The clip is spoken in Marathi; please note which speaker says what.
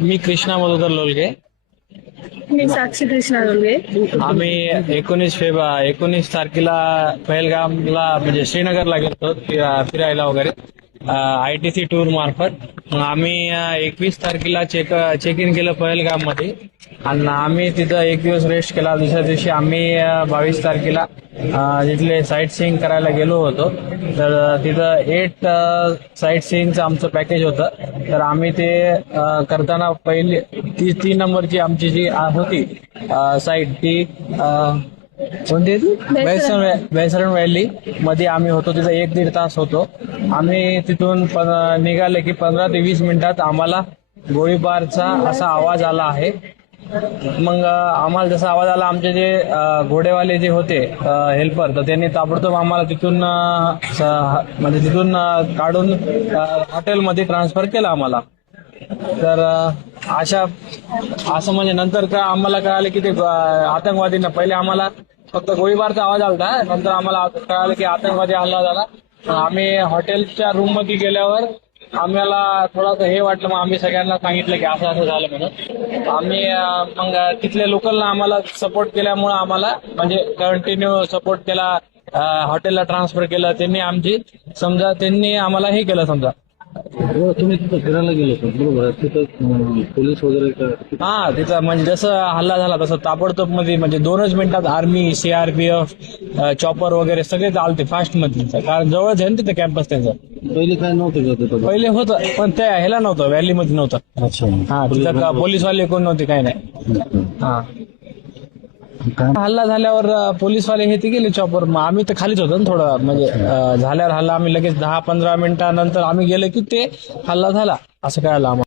Speaker 1: मी कृष्णा मधुकर लोलगे.
Speaker 2: मी साक्षी कृष्णा डोलगे
Speaker 1: आम्ही एकोणीस फेब एकोणीस तारखेला पहलगामला म्हणजे श्रीनगरला गेलो फिरा- फिरायला वगैरे. आय टी सी टूर मार्फत. मग आम्ही एकवीस तारखेला चेक चेक इन केलं पहलगाममध्ये आणि आम्ही तिथं एक दिवस रेस्ट केला. दुसऱ्या दिवशी आम्ही बावीस तारखेला तिथले साईट सीईंग करायला गेलो होतो. तर तिथं एट साईट सीईंगचं आमचं पॅकेज होतं. तर आम्ही ते करताना पहिली ती तीन नंबरची आमची जी होती साईट ती कोणती? बेसरण व्हॅली. मध्ये आम्ही होतो तिथं एक दीड तास होतो. आम्ही तिथून निघाले की पंधरा ते वीस मिनिटात आम्हाला गोळीबारचा असा आवाज आला आहे. मग आम्हाला जसा आवाज आला आमचे जे घोडेवाले जे होते हेल्पर तर त्यांनी ताबडतोब आम्हाला तिथून म्हणजे तिथून काढून हॉटेलमध्ये ट्रान्सफर केलं आम्हाला. तर अशा असं म्हणजे नंतर का आम्हाला कळालं की ते आतंकवादीनं पहिले आम्हाला फक्त गोळीबारचा आवाज आला नंतर आम्हाला कळालं की आतंकवादी हल्ला झाला. आम्ही हॉटेलच्या रूममध्ये गेल्यावर आम्हाला थोडंसं हे वाटलं मग आम्ही सगळ्यांना सांगितलं की असं असं झालं म्हणून. आम्ही मग तिथल्या लोकलला आम्हाला सपोर्ट केल्यामुळे आम्हाला म्हणजे कंटिन्यू सपोर्ट केला हॉटेलला ट्रान्सफर केलं त्यांनी आमची समजा त्यांनी आम्हाला हे केलं समजा.
Speaker 3: तुम्ही तिथं फिरायला गेलो होतो. बरोबर. तिथं पोलीस वगैरे
Speaker 1: हा तिथं म्हणजे जसं हल्ला झाला तसं ताबडतोबमध्ये म्हणजे दोनच मिनिटात आर्मी सीआरपीएफ चॉपर वगैरे सगळे चालते फास्टमध्ये कारण जवळच आहे ना तिथं कॅम्पस त्यांचं.
Speaker 3: पहिले काय नव्हतं
Speaker 1: पहिले होतं पण त्या ह्याला नव्हतं व्हॅली मध्ये नव्हतं.
Speaker 3: अच्छा.
Speaker 1: हा तिथं पोलीसवाले कोण नव्हते काही नाही. हा. हल्ला झाल्यावर अं, पोलीसवाले हे ते गेले चॉपर मग आम्ही तर खालीच होतो ना थोडं. म्हणजे झाल्यावर हल्ला आम्ही लगेच दहा पंधरा मिनिटानंतर आम्ही गेलो की ते हल्ला झाला. असं कळालं आम्हाला.